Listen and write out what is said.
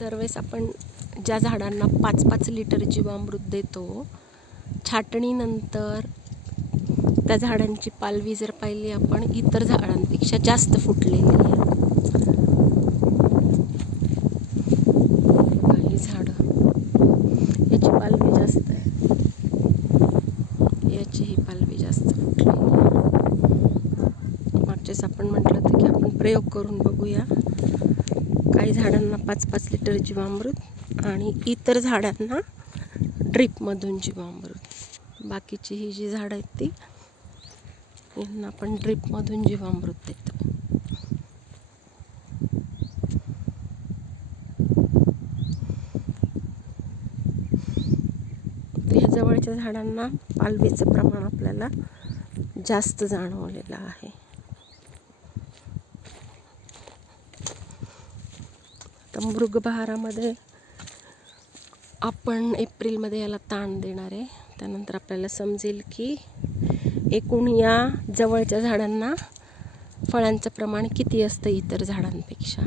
दरवेळेस आपण ज्या झाडांना 5-5 लिटर जीवामृत देतो, छाटणीनंतर त्या झाडांची पालवी जर पाहिली आपण इतर झाडांपेक्षा जास्त फुटलेली आहे. काही झाडं याची पालवी जास्त आहे, याचीही पालवी जास्त फुटलेली आहे. मागच्याच आपण म्हटलं होतं की आपण प्रयोग करून बघूया. काही झाडांना 5-5 लिटर जीवामृत आणि इतर झाडांना ड्रीपमधून जीवामृत. बाकीची ही जी झाडं आहेत ती यांना आपण ड्रीपमधून जीवामृत देतो. ह्या जवळच्या झाडांना पालवीचं प्रमाण आपल्याला जास्त जाणवलेलं आहे. तर मृगबहारामध्ये आपण एप्रिलमध्ये याला ताण देणार आहे. त्यानंतर आपल्याला समजेल की एकूण या जवळच्या झाडांना फळांचं प्रमाण किती असतं इतर झाडांपेक्षा.